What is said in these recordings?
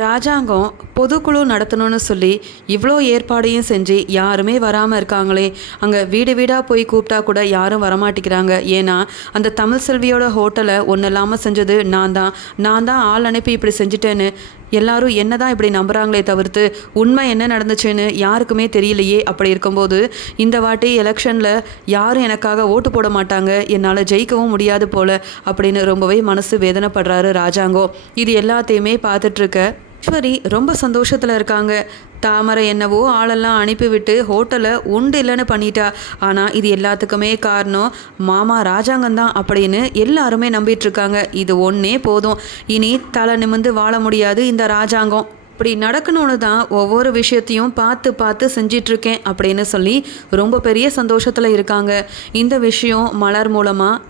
ராஜாங்கம் பொதுக்குழு நடத்தணும்னு சொல்லி இவ்வளோ ஏற்பாடையும் செஞ்சு யாருமே வராமல் இருக்காங்களே. அங்கே வீடு வீடாக போய் கூப்பிட்டா கூட யாரும் வரமாட்டேங்கிறாங்க. ஏன்னா அந்த தமிழ் செல்வியோட ஹோட்டலை ஒன்றும் இல்லாமல் செஞ்சது நான் தான் ஆள் அனுப்பி இப்படி செஞ்சுட்டேன்னு எல்லாரும் என்ன தான் இப்படி நம்புகிறாங்களே தவிர்த்து உண்மை என்ன நடந்துச்சுன்னு யாருக்குமே தெரியலையே. அப்படி இருக்கும்போது இந்த வாட்டி எலெக்ஷனில் யாரும் எனக்காக ஓட்டு போட மாட்டாங்க, என்னால் ஜெயிக்கவும் முடியாது போல அப்படின்னு ரொம்பவே மனசு வேதனைப்படுறாரு ராஜாங்கம். இது எல்லாத்தையுமே பார்த்துட்ருக்க ஈஸ்வரி ரொம்ப சந்தோஷத்தில் இருக்காங்க. தாமரை என்னவோ ஆளெல்லாம் அனுப்பிவிட்டு ஹோட்டலை உண்டு இல்லைன்னு பண்ணிட்டா. ஆனால் இது எல்லாத்துக்குமே காரணம் மாமா ராஜாங்கம் தான் அப்படின்னு எல்லாருமே நம்பிட்டுருக்காங்க. இது ஒன்றே போதும், இனி தலை நிமிர்ந்து வாழ முடியாது இந்த ராஜாங்கம். இப்படி நடக்கணும்னு தான் ஒவ்வொரு விஷயத்தையும் பார்த்து பார்த்து செஞ்சிட்ருக்கேன் அப்படின்னு சொல்லி ரொம்ப பெரிய சந்தோஷத்தில் இருக்காங்க. இந்த விஷயம் மலர் மூலமாக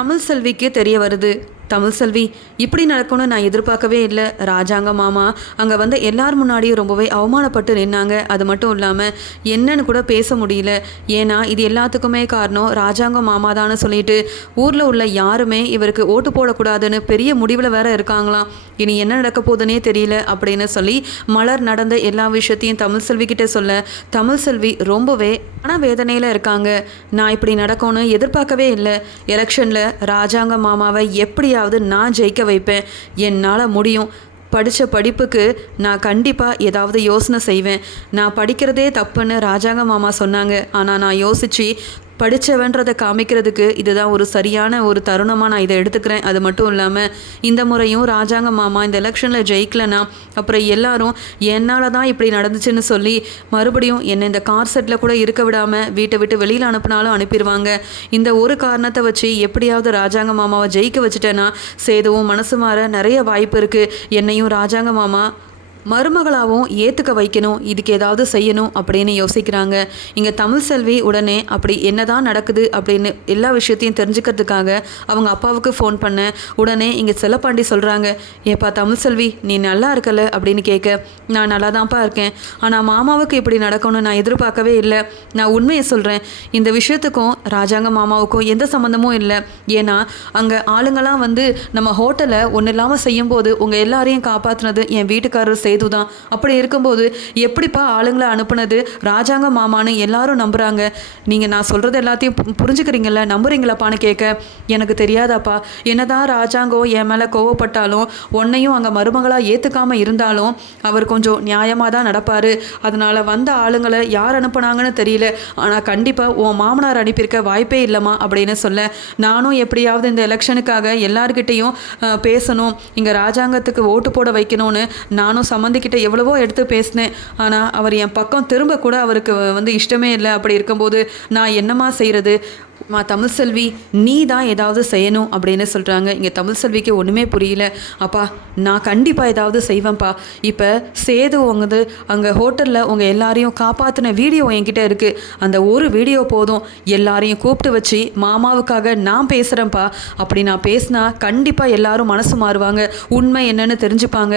தமிழ் செல்விக்கு தெரிய வருது. தமிழ் செல்வி, இப்படி நடக்கணும்னு நான் எதிர்பார்க்கவே இல்லை. ராஜாங்க மாமா அங்கே வந்து எல்லார் முன்னாடியும் ரொம்பவே அவமானப்பட்டு நின்னாங்க. அது மட்டும் இல்லாமல் என்னன்னு கூட பேச முடியல. ஏன்னா இது எல்லாத்துக்குமே காரணம் ராஜாங்க மாமா தான்னு சொல்லிட்டு ஊரில் உள்ள யாருமே இவருக்கு ஓட்டு போடக்கூடாதுன்னு பெரிய முடிவில் வேற இருக்காங்களாம். இனி என்ன நடக்க போகுதுன்னே தெரியல அப்படின்னு சொல்லி மலர் நடந்த எல்லா விஷயத்தையும் தமிழ் செல்வி கிட்ட சொல்ல தமிழ் செல்வி ரொம்பவே மனவேதனையில் இருக்காங்க. நான் இப்படி நடக்கும்னு எதிர்பார்க்கவே இல்லை. எலெக்ஷனில் ராஜாங்க மாமாவை எப்படியாவது நான் ஜெயிக்க வைப்பேன், என்னால் முடியும். படித்த படிப்புக்கு நான் கண்டிப்பாக ஏதாவது யோசனை செய்வேன். நான் படிக்கிறதே தப்புன்னு ராஜாங்க மாமா சொன்னாங்க. ஆனால் நான் யோசித்து படித்தவன்றதை காமிக்கிறதுக்கு இதுதான் ஒரு சரியான ஒரு தருணமாக நான் இதை எடுத்துக்கிறேன். அது மட்டும் இல்லாமல் இந்த முறையும் ராஜாங்க மாமா இந்த எலெக்ஷனில் ஜெயிக்கலைன்னா அப்புறம் எல்லாரும் என்னால் தான் இப்படி நடந்துச்சுன்னு சொல்லி மறுபடியும் என்னை இந்த கார் செட்டில் கூட இருக்க விடாமல் வீட்டை விட்டு வெளியில் அனுப்பினாலும் அனுப்பிடுவாங்க. இந்த ஒரு காரணத்தை வச்சு எப்படியாவது ராஜாங்க மாமாவை ஜெயிக்க வச்சுட்டேன்னா சேதுவும் மனசு மாற நிறைய வாய்ப்பு இருக்குது. என்னையும் ராஜாங்க மாமா மருமகளாகவும் ஏற்றுக்க வைக்கணும், இதுக்கு ஏதாவது செய்யணும் அப்படின்னு யோசிக்கிறாங்க. இங்கே தமிழ் செல்வி உடனே அப்படி என்னதான் நடக்குது அப்படின்னு எல்லா விஷயத்தையும் தெரிஞ்சுக்கிறதுக்காக அவங்க அப்பாவுக்கு ஃபோன் பண்ண உடனே இங்கே செல்லப்பாண்டி சொல்கிறாங்க, ஏப்பா தமிழ் செல்வி நீ நல்லா இருக்கல அப்படின்னு கேட்க, நான் நல்லா தான்ப்பா இருக்கேன், ஆனால் மாமாவுக்கு இப்படி நடக்கும்னு நான் எதிர்பார்க்கவே இல்லை. நான் உண்மையை சொல்கிறேன், இந்த விஷயத்துக்கும் ராஜாங்க மாமாவுக்கும் எந்த சம்மந்தமும் இல்லை. ஏன்னா அங்கே ஆளுங்களாம் வந்து நம்ம ஹோட்டலை ஒன்றும் இல்லாமல் செய்யும்போது உங்கள் எல்லாரையும் காப்பாற்றினது என் வீட்டுக்காரர் சேதுதான். அப்படி இருக்கும்போது எப்படிப்பா ஆளுங்களை அனுப்புனது ராஜாங்க மாமான்னு எல்லாரும் நம்புறாங்க. நீங்க நான் சொல்றது எல்லாத்தையும் புரிஞ்சுக்கிறீங்களா, நம்புறீங்களாப்பான்னு கேட்க, எனக்கு தெரியாதாப்பா, என்னதான் ராஜாங்கம் என் மேல கோவப்பட்டாலும் உன்னையும் அங்க மருமகளா ஏத்துக்காம இருந்தாலும் அவர் கொஞ்சம் நியாயமா தான் நடப்பாரு. அதனால வந்த ஆளுங்களை யார் அனுப்புனாங்கன்னு தெரியல, ஆனா கண்டிப்பா உன் மாமனார் அனுப்பியிருக்க வாய்ப்பே இல்லைம்மா அப்படின்னு சொல்ல, நானும் எப்படியாவது இந்த எலெக்ஷனுக்காக எல்லார்கிட்டையும் பேசணும், இங்க ராஜாங்கத்துக்கு ஓட்டு போட வைக்கணும்னு நானும் சம்மந்திக்கிட்ட எவ்வளவோ எடுத்து பேசினேன். ஆனால் அவர் என் பக்கம் திரும்ப கூட அவருக்கு வந்து இஷ்டமே இல்லை. அப்படி இருக்கும்போது நான் என்னம்மா செய்கிறது? தமிழ் செல்வி நீ தான் ஏதாவது செய்யணும் அப்படின்னு சொல்கிறாங்க. இங்கே தமிழ் செல்விக்கு ஒன்றுமே புரியல. அப்பா நான் கண்டிப்பாக ஏதாவது செய்வேன்ப்பா. இப்போ சேது வந்து அங்கே ஹோட்டலில் உங்கள் எல்லாரையும் காப்பாற்றின வீடியோ என்கிட்ட இருக்குது. அந்த ஒரு வீடியோ போதும், எல்லாரையும் கூப்பிட்டு வச்சு மாமாவுக்காக நான் பேசுகிறேன்ப்பா. அப்படி நான் பேசினா கண்டிப்பாக எல்லாரும் மனசு மாறுவாங்க, உண்மை என்னன்னு தெரிஞ்சுப்பாங்க.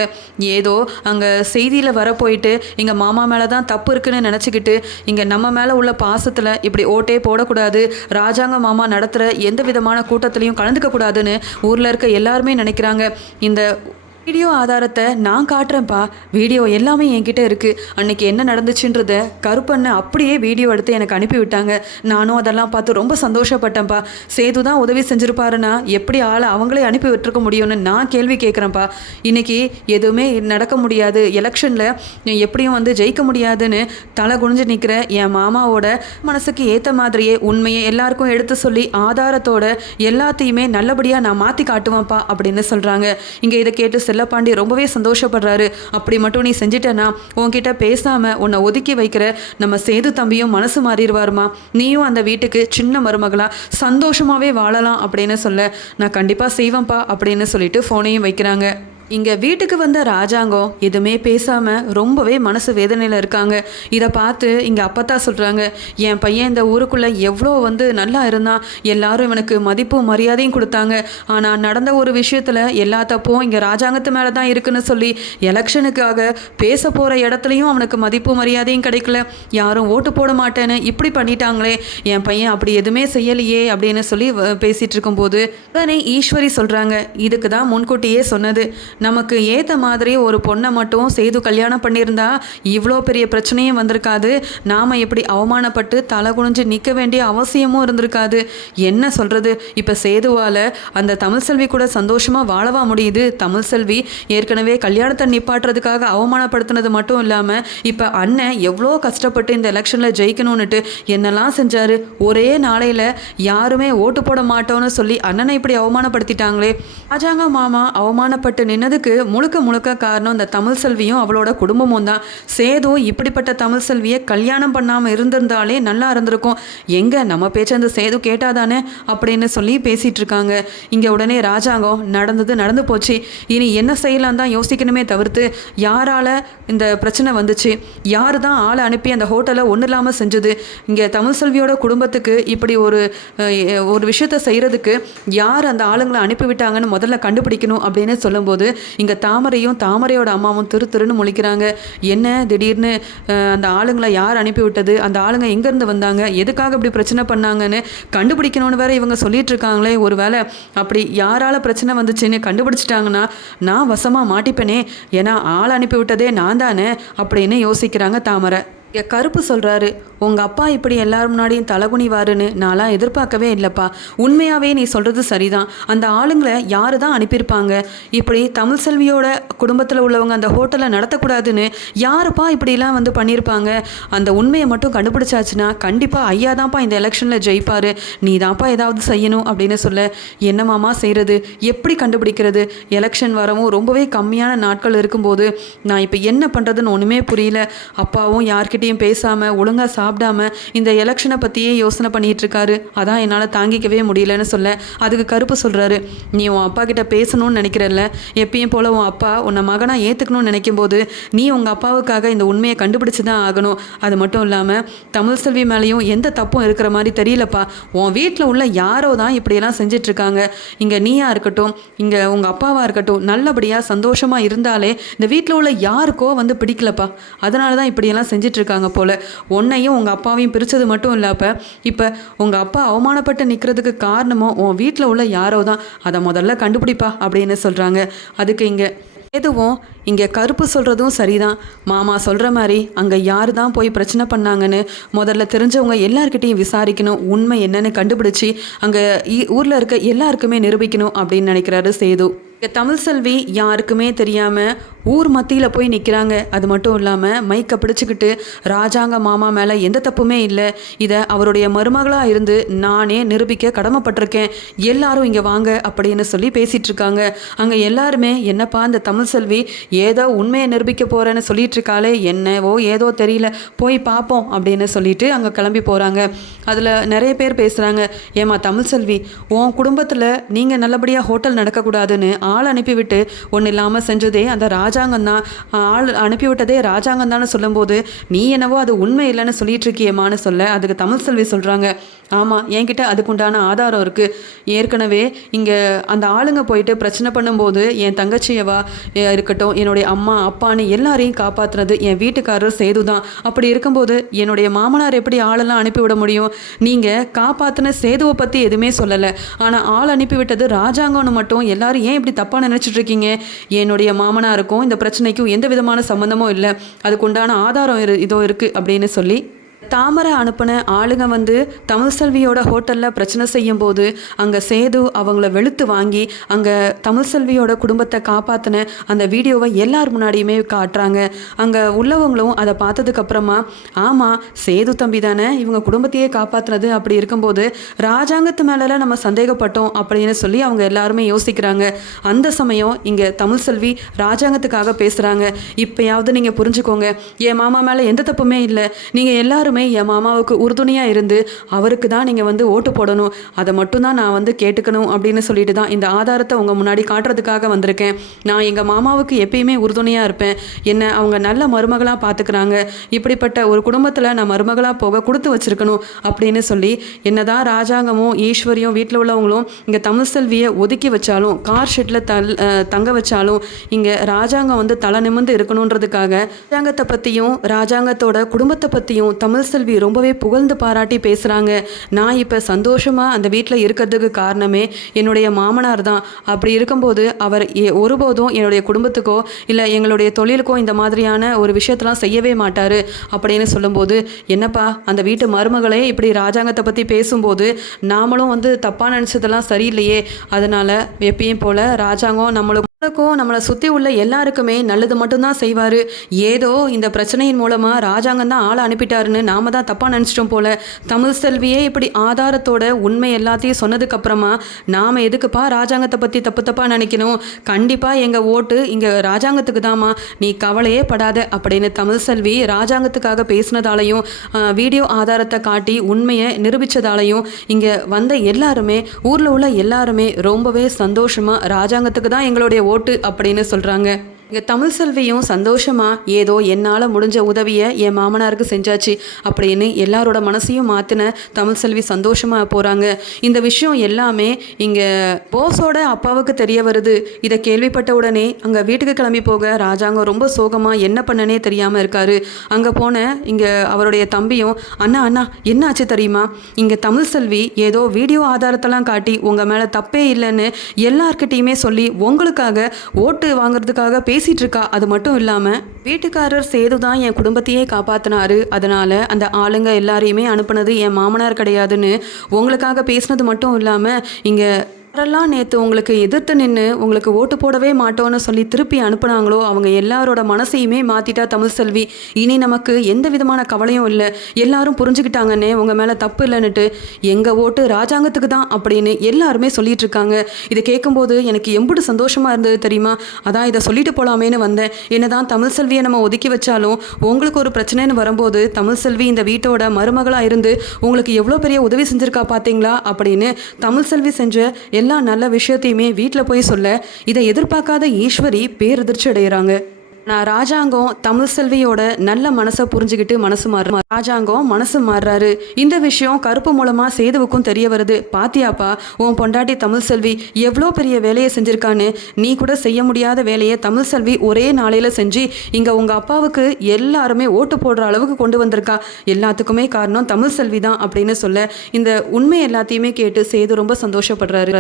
ஏதோ அங்கே செய்தியில் வர போயிட்டு இங்கே மாமா மேலே தான் தப்பு இருக்குன்னு நினச்சிக்கிட்டு இங்கே நம்ம மேலே உள்ள பாசத்தில் இப்படி ஓட்டே போடக்கூடாது, ராஜாங்க மாமா நடத்துகிற எந்த விதமான கூட்டத்திலையும் கலந்துக்க கூடாதுன்னு ஊரில் இருக்க எல்லாருமே நினைக்கிறாங்க. இந்த வீடியோ ஆதாரத்தை நான் காட்டுறேன்ப்பா, வீடியோ எல்லாமே என்கிட்ட இருக்குது. அன்னைக்கு என்ன நடந்துச்சுன்றத கருப்பண்ணை அப்படியே வீடியோ எடுத்து எனக்கு அனுப்பிவிட்டாங்க. நானும் அதெல்லாம் பார்த்து ரொம்ப சந்தோஷப்பட்டேன்ப்பா. சேது தான் உதவி செஞ்சுருப்பாருன்னா எப்படி ஆளை அவங்களே அனுப்பி விட்டுருக்க முடியும்னு நான் கேள்வி கேட்குறேன்ப்பா. இன்றைக்கி எதுவுமே நடக்க முடியாது, எலெக்ஷனில் எப்படியும் வந்து ஜெயிக்க முடியாதுன்னு தலை குனிஞ்சு நிற்கிற என் மாமாவோட மனசுக்கு ஏற்ற மாதிரியே உண்மையை எல்லாருக்கும் எடுத்து சொல்லி ஆதாரத்தோட எல்லாத்தையுமே நல்லபடியாக நான் மாற்றி காட்டுவேன்ப்பா அப்படின்னு சொல்கிறாங்க. இங்கே இதை கேட்டு செல்லப்பாண்டி ரொம்பவே சந்தோஷப்படுறாரு. அப்படி மட்டும் நீ செஞ்சிட்டேன்னா உன்கிட்ட பேசாம உன்னை ஒதுக்கி வைக்கிற நம்ம சேது தம்பியும் மனசு மாறிடுவாருமா, நீயும் அந்த வீட்டுக்கு சின்ன மருமகளா சந்தோஷமாவே வாழலாம் அப்படின்னு சொல்ல, நான் கண்டிப்பா செய்வேன்ப்பா அப்படின்னு சொல்லிட்டு ஃபோனையும் வைக்கிறாங்க. இங்கே வீட்டுக்கு வந்த ராஜாங்கம் எதுவுமே பேசாமல் ரொம்பவே மனசு வேதனையில் இருக்காங்க. இதை பார்த்து இங்கே அப்பத்தா சொல்கிறாங்க, என் பையன் இந்த ஊருக்குள்ளே எவ்வளோ வந்து நல்லா இருந்தான், எல்லாரும் இவனுக்கு மதிப்பும் மரியாதையும் கொடுத்தாங்க. ஆனால் நடந்த ஒரு விஷயத்தில் எல்லா தப்பும் இங்கே ராஜாங்கத்து மேலே தான் இருக்குன்னு சொல்லி எலெக்ஷனுக்காக பேச போகிற இடத்துலையும் அவனுக்கு மதிப்பும் மரியாதையும் கிடைக்கல, யாரும் ஓட்டு போட மாட்டேன்னு இப்படி பண்ணிட்டாங்களே, என் பையன் அப்படி எதுவுமே செய்யலையே அப்படின்னு சொல்லி பேசிகிட்டு இருக்கும்போது உடனே ஈஸ்வரி சொல்கிறாங்க, இதுக்கு தான் முன்கூட்டியே சொன்னது, நமக்கு ஏற்ற மாதிரி ஒரு பொண்ணை மட்டும் சேது கல்யாணம் பண்ணியிருந்தா இவ்வளோ பெரிய பிரச்சனையும் வந்திருக்காது, நாம் எப்படி அவமானப்பட்டு தலை குனிஞ்சு நிற்க வேண்டிய அவசியமும் இருந்திருக்காது. என்ன சொல்கிறது, இப்போ சேதுவால் அந்த தமிழ் செல்வி கூட சந்தோஷமாக வாழவா முடியுது? தமிழ் செல்வி ஏற்கனவே கல்யாணத்தை நிப்பாட்டுறதுக்காக அவமானப்படுத்தினது மட்டும் இல்லாமல் இப்போ அண்ணன் எவ்வளோ கஷ்டப்பட்டு இந்த எலெக்ஷனில் ஜெயிக்கணும்னுட்டு என்னெல்லாம் செஞ்சார். ஒரே நாளையில் யாருமே ஓட்டு போட மாட்டோன்னு சொல்லி அண்ணனை இப்படி அவமானப்படுத்திட்டாங்களே. ராஜாங்க மாமா அவமானப்பட்டு நின்னதுக்கு முழுக்க முழுக்க காரணம் இந்த தமிழ் செல்வியும் அவளோட குடும்பமும் தான். சேது இப்படிப்பட்ட தமிழ் செல்வியை கல்யாணம் பண்ணாமல் இருந்திருந்தாலே நல்லா இருந்திருக்கும். எங்கே நம்ம பேச்ச அந்த சேது கேட்டாதானே அப்படின்னு சொல்லி பேசிகிட்டு இருக்காங்க. இங்கே உடனே ராஜாங்கம் நடந்து போச்சு, இனி என்ன செய்யலாம் தான் யோசிக்கணுமே தவிர்த்து யாரால் இந்த பிரச்சனை வந்துச்சு, யார் தான் ஆளை அனுப்பி அந்த ஹோட்டலை ஒன்றும் இல்லாமல் செஞ்சது, இங்கே தமிழ் செல்வியோட குடும்பத்துக்கு இப்படி ஒரு விஷயத்தை செய்கிறதுக்கு யார் அந்த ஆளுங்களை அனுப்பிவிட்டாங்கன்னு முதல்ல கண்டுபிடிக்கணும் அப்படின்னு சொல்லும்போது இங்கே தாமரையோட அம்மாவும் திருன்னு முழிக்கிறாங்க. என்ன திடீர்னு அந்த ஆளுங்களை யார் அனுப்பிவிட்டது, அந்த ஆளுங்க எங்கேருந்து வந்தாங்க, எதுக்காக இப்படி பிரச்சனை பண்ணாங்கன்னு கண்டுபிடிக்கணும்னு வேற இவங்க சொல்லிட்டு இருக்காங்களே. ஒருவேளை அப்படி யாரால் பிரச்சனை வந்துச்சுன்னு கண்டுபிடிச்சிட்டாங்கன்னா நான் வசமாக மாட்டிப்பேனே, ஏன்னா ஆள் அனுப்பிவிட்டதே நான் தானே அப்படின்னு யோசிக்கிறாங்க தாமரை. கருப்பு சொல்கிறாரு, உங்கள் அப்பா இப்படி எல்லாரும் முன்னாடியும் தலகுனிவாருன்னு நான்லாம் எதிர்பார்க்கவே இல்லைப்பா. உண்மையாகவே நீ சொல்கிறது சரிதான். அந்த ஆளுங்களை யார் தான் அனுப்பியிருப்பாங்க? இப்படி தமிழ் செல்வியோட குடும்பத்தில் உள்ளவங்க அந்த ஹோட்டலை நடத்தக்கூடாதுன்னு யாருப்பா இப்படிலாம் வந்து பண்ணியிருப்பாங்க? அந்த உண்மையை மட்டும் கண்டுபிடிச்சாச்சுன்னா கண்டிப்பாக ஐயா தான்ப்பா இந்த எலெக்ஷனில் ஜெயிப்பார், நீ தான்ப்பா ஏதாவது செய்யணும் அப்படின்னு சொல்ல, என்னமாமா செய்கிறது, எப்படி கண்டுபிடிக்கிறது? எலெக்ஷன் வரவும் ரொம்பவே கம்மியான நாட்கள் இருக்கும்போது நான் இப்போ என்ன பண்ணுறதுன்னு ஒன்றுமே புரியல. அப்பாவும் யார்கிட்ட பேசாமல் ஒழுங்காக சாப்பிடாம இந்த எலெக்ஷனை பற்றியே யோசனை பண்ணிட்டு இருக்காரு, அதான் என்னால் தாங்கிக்கவே முடியலன்னு சொல்ல, அதுக்கு கருப்பு சொல்கிறாரு, நீ உன் அப்பா கிட்ட பேசணும்னு நினைக்கிறல்ல, எப்பயும் போல் உன் அப்பா உன்னை மகனாக ஏற்றுக்கணும்னு நினைக்கும் போது நீ உங்கள் அப்பாவுக்காக இந்த உண்மையை கண்டுபிடிச்சி தான் ஆகணும். அது மட்டும் இல்லாமல் தமிழ் செல்வி மேலேயும் எந்த தப்பும் இருக்கிற மாதிரி தெரியலப்பா. உன் வீட்டில் உள்ள யாரோ தான் இப்படியெல்லாம் செஞ்சிட்ருக்காங்க. இங்கே நீயா இருக்கட்டும், இங்கே உங்கள் அப்பாவாக இருக்கட்டும், நல்லபடியாக சந்தோஷமாக இருந்தாலே இந்த வீட்டில் உள்ள யாருக்கோ வந்து பிடிக்கலப்பா, அதனால தான் இப்படியெல்லாம் செஞ்சிட்ருக்காங்க போல. உன்னையும் உங்கள் அப்பாவையும் பிரித்தது மட்டும் இல்லாப்ப இப்போ உங்கள் அப்பா அவமானப்பட்டு நிற்கிறதுக்கு காரணமோ உன் வீட்டில் உள்ள யாரோ தான், அதை முதல்ல கண்டுபிடிப்பா அப்படின்னு சொல்கிறாங்க. அதுக்கு எதுவும் இங்கே கருப்பு சொல்கிறதும் சரிதான். மாமா சொல்கிற மாதிரி அங்கே யார் தான் போய் பிரச்சனை பண்ணாங்கன்னு முதல்ல தெரிஞ்சவங்க எல்லார்கிட்டையும் விசாரிக்கணும், உண்மை என்னன்னு கண்டுபிடிச்சி அங்கே ஊரில் இருக்க எல்லாருக்குமே நிரூபிக்கணும் அப்படின்னு நினைக்கிறாரு சேது. தமிழ் செல்வி யாருக்குமே தெரியாமல் ஊர் மத்தியில் போய் நிற்கிறாங்க. அது மட்டும் இல்லாமல் மைக்கை பிடிச்சிக்கிட்டு ராஜாங்க மாமா மேலே எந்த தப்புமே இல்லை, இதை அவருடைய மருமகளாக இருந்து நானே நிரூபிக்க கடமைப்பட்டிருக்கேன், எல்லாரும் இங்கே வாங்க அப்படின்னு சொல்லி பேசிகிட்டு இருக்காங்க. அங்கே எல்லாருமே என்னப்பா இந்த தமிழ் செல்வி ஏதோ உண்மையை நிரூபிக்க போகிறேன்னு சொல்லிட்டு இருக்காளே, என்னவோ ஏதோ தெரியல, போய் பார்ப்போம் அப்படின்னு சொல்லிட்டு அங்கே கிளம்பி போகிறாங்க. அதில் நிறைய பேர் பேசுகிறாங்க, ஏமா தமிழ் செல்வி உன் குடும்பத்தில் நீங்கள் நல்லபடியாக ஹோட்டல் நடக்கக்கூடாதுன்னு ஆள் அனுப்பிவிட்டு ஒன்றும் இல்லாமல் செஞ்சதே அந்த ராஜாங்கம் தான், ஆள் அனுப்பிவிட்டதே ராஜாங்கம் தானே சொல்லும்போது நீ என்னவோ அது உண்மை இல்லைன்னு சொல்லிட்டு இருக்கியம்மான்னு சொல்ல, அதுக்கு தமிழ் செல்வி சொல்கிறாங்க, ஆமாம் என்கிட்ட அதுக்குண்டான ஆதாரம் இருக்குது. ஏற்கனவே இங்கே அந்த ஆளுங்க போயிட்டு பிரச்சனை பண்ணும்போது என் தங்கச்சியவா இருக்கட்டும், என்னுடைய அம்மா அப்பான்னு எல்லாரையும் காப்பாற்றுனது என் வீட்டுக்காரர் சேது தான். அப்படி இருக்கும்போது என்னுடைய மாமனார் எப்படி ஆளெல்லாம் அனுப்பிவிட முடியும்? நீங்கள் காப்பாற்றின சேதுவை பற்றி எதுவுமே சொல்லலை, ஆனால் ஆள் அனுப்பிவிட்டது ராஜாங்கம்னு மட்டும் எல்லாரும் ஏன் இப்படி தப்பாக நினச்சிட்டு இருக்கீங்க? என்னுடைய மாமனாருக்கும் இந்த பிரச்சனைக்கும் எந்த விதமான சம்மந்தமும் இல்லை, அதுக்குண்டான ஆதாரம் இதோ இருக்குது அப்படின்னு சொல்லி தாமரை அனுப்பின ஆளுங்க வந்து தமிழ் செல்வியோட ஹோட்டலில் பிரச்சனை செய்யும் போது அங்கே சேது அவங்கள வெளுத்து வாங்கி அங்கே தமிழ் செல்வியோட குடும்பத்தை காப்பாற்றின அந்த வீடியோவை எல்லார் முன்னாடியுமே காட்டுறாங்க. அங்கே உள்ளவங்களும் அதை பார்த்ததுக்கப்புறமா ஆமாம் சேது தம்பி தானே இவங்க குடும்பத்தையே காப்பாற்றுனது, அப்படி இருக்கும்போது ராஜாங்கத்து மேலே நம்ம சந்தேகப்பட்டோம் அப்படின்னு சொல்லி அவங்க எல்லாருமே யோசிக்கிறாங்க. அந்த சமயம் இங்கே தமிழ் செல்வி ராஜாங்கத்துக்காக பேசுகிறாங்க, இப்போயாவது நீங்கள் புரிஞ்சுக்கோங்க, என் மாமா மேலே எந்த தப்புமே இல்லை, நீங்கள் எல்லாருமே என் மாமாவுக்கு உறுதுணையாக இருந்து அவருக்கு தான் நீங்கள் வந்து ஓட்டு போடணும், அதை மட்டும்தான் நான் வந்து கேட்டுக்கணும் அப்படின்னு சொல்லிட்டு தான் இந்த ஆதாரத்தை உங்கள் முன்னாடி காட்டுறதுக்காக வந்திருக்கேன். நான் எங்கள் மாமாவுக்கு எப்பயுமே உறுதுணையாக இருப்பேன், என்ன அவங்க நல்ல மருமகளாக பார்த்துக்கிறாங்க, இப்படிப்பட்ட ஒரு குடும்பத்தில் நான் மருமகளாக போக கொடுத்து வச்சுருக்கணும் அப்படின்னு சொல்லி என்னதான் ராஜாங்கமும் ஈஸ்வரியும் வீட்டில் உள்ளவங்களும் இங்கே தமிழ் செல்வியை ஒதுக்கி வச்சாலும் கார் ஷெட்டில் தங்க வச்சாலும் இங்கே ராஜாங்கம் வந்து தலை நிமிர்ந்து இருக்கணுன்றதுக்காக ராஜாங்கத்தை பற்றியும் ராஜாங்கத்தோட குடும்பத்தை பற்றியும் தமிழ் தமிழ்செல்வி ரொம்பவே புகழ்ந்து பாராட்டி பேசுகிறாங்க. நான் இப்போ சந்தோஷமாக அந்த வீட்டில் இருக்கிறதுக்கு காரணமே என்னுடைய மாமனார் தான். அப்படி இருக்கும்போது அவர் ஒருபோதும் என்னுடைய குடும்பத்துக்கோ இல்லை எங்களுடைய தொழிலுக்கோ இந்த மாதிரியான ஒரு விஷயத்தெல்லாம் செய்யவே மாட்டார் அப்படின்னு சொல்லும்போது, என்னப்பா அந்த வீட்டு மருமகளே இப்படி ராஜாங்கத்தை பற்றி பேசும்போது நாமளும் தப்பாக நினச்சதெல்லாம் சரியில்லையே, அதனால் எப்பயும் போல் ராஜாங்கம் நம்மளை சுற்றி உள்ள எல்லாருக்குமே நல்லது மட்டும்தான் செய்வார். ஏதோ இந்த பிரச்சனையின் மூலமாக ராஜாங்கம் தான் ஆளை அனுப்பிட்டாருன்னு நாம தான் தப்பாக நினச்சிட்டோம் போல. தமிழ்செல்வியே இப்படி ஆதாரத்தோட உண்மை எல்லாத்தையும் சொன்னதுக்கப்புறமா நாம் எதுக்குப்பா ராஜாங்கத்தை பற்றி தப்பாக நினைக்கணும்? கண்டிப்பாக எங்கள் ஓட்டு இங்கே ராஜாங்கத்துக்கு தாம்மா, நீ கவலையே படாத அப்படின்னு தமிழ்செல்வி ராஜாங்கத்துக்காக பேசினதாலையும் வீடியோ ஆதாரத்தை காட்டி உண்மையை நிரூபித்ததாலையும் இங்கே வந்த எல்லாருமே, ஊரில் உள்ள எல்லாருமே ரொம்பவே சந்தோஷமாக ராஜாங்கத்துக்கு தான் எங்களுடைய ஓட்டு அப்படின்னு சொல்கிறாங்க. இங்கே தமிழ்செல்வியும் சந்தோஷமாக ஏதோ என்னால் முடிஞ்ச உதவியை என் மாமனாருக்கு செஞ்சாச்சு அப்படின்னு எல்லாரோட மனசையும் மாற்றின தமிழ்செல்வி சந்தோஷமாக போகிறாங்க. இந்த விஷயம் எல்லாமே இங்கே போஸோட அப்பாவுக்கு தெரிய வருது. இதை கேள்விப்பட்ட உடனே அங்கே வீட்டுக்கு கிளம்பி போக ராஜாங்கம் ரொம்ப சோகமாக என்ன பண்ணனே தெரியாமல் இருக்காரு. அங்கே போன இங்கே அவருடைய தம்பியும், அண்ணா அண்ணா என்ன ஆச்சு தெரியுமா, இங்கே தமிழ்செல்வி ஏதோ வீடியோ ஆதாரத்தெல்லாம் காட்டி உங்கள் மேலே தப்பே இல்லைன்னு எல்லார்கிட்டையுமே சொல்லி உங்களுக்காக ஓட்டு வாங்குறதுக்காக பேசிட்டு இருக்கா. அது மட்டும் இல்லாமல் வீட்டுக்காரர் சேது தான் என் குடும்பத்தையே காப்பாற்றினாரு, அதனால் அந்த ஆளுங்க எல்லாரையுமே அனுப்புனது என் மாமனார் கிடையாதுன்னு உங்களுக்காக பேசினது மட்டும் இல்லாமல் இங்கே யாரெல்லாம் நேற்று உங்களுக்கு எதிர்த்து நின்று உங்களுக்கு ஓட்டு போடவே மாட்டோன்னு சொல்லி திருப்பி அனுப்புனாங்களோ அவங்க எல்லாரோட மனசையுமே மாற்றிட்டா தமிழ்செல்வி. இனி நமக்கு எந்த விதமான கவலையும் இல்லை, எல்லாரும் புரிஞ்சுக்கிட்டாங்கன்னே உங்கள் மேலே தப்பு இல்லைன்னுட்டு, எங்கள் ஓட்டு ராஜாங்கத்துக்கு தான் அப்படின்னு எல்லாருமே சொல்லிட்டு இருக்காங்க. இதை கேட்கும்போது எனக்கு எம்புடு சந்தோஷமாக இருந்தது தெரியுமா. அதான் இதை சொல்லிட்டு போகலாமேன்னு வந்தேன். என்னதான் தமிழ்செல்வியை நம்ம ஒதுக்கி வச்சாலும் உங்களுக்கு ஒரு பிரச்சனைன்னு வரும்போது தமிழ்செல்வி இந்த வீட்டோட மருமகளாக இருந்து உங்களுக்கு எவ்வளோ பெரிய உதவி செஞ்சுருக்கா பார்த்தீங்களா அப்படின்னு தமிழ்செல்வி செஞ்ச எல்லா நல்ல விஷயத்தையுமே வீட்டில் போய் சொல்ல இதை எதிர்பார்க்காத ஈஸ்வரி பேரதிர்ச்சி அடைகிறாங்க. நான் ராஜாங்கம் தமிழ்செல்வியோட நல்ல மனசை புரிஞ்சுக்கிட்டு ராஜாங்கம் மனசு மாறுறாரு. இந்த விஷயம் கருப்பு மூலமாக சேதுவுக்கும் தெரிய வருது. பாத்தியாப்பா உன் பொண்டாட்டி தமிழ்செல்வி எவ்வளோ பெரிய வேலையை செஞ்சுருக்கான்னு, நீ கூட செய்ய முடியாத வேலையை தமிழ்செல்வி ஒரே நாளையில் செஞ்சு இங்கே உங்கள் அப்பாவுக்கு எல்லாருமே ஓட்டு போடுற அளவுக்கு கொண்டு வந்திருக்கா. எல்லாத்துக்குமே காரணம் தமிழ்செல்வி தான் அப்படின்னு சொல்ல இந்த உண்மை எல்லாத்தையுமே கேட்டு சேது ரொம்ப சந்தோஷப்படுறாரு.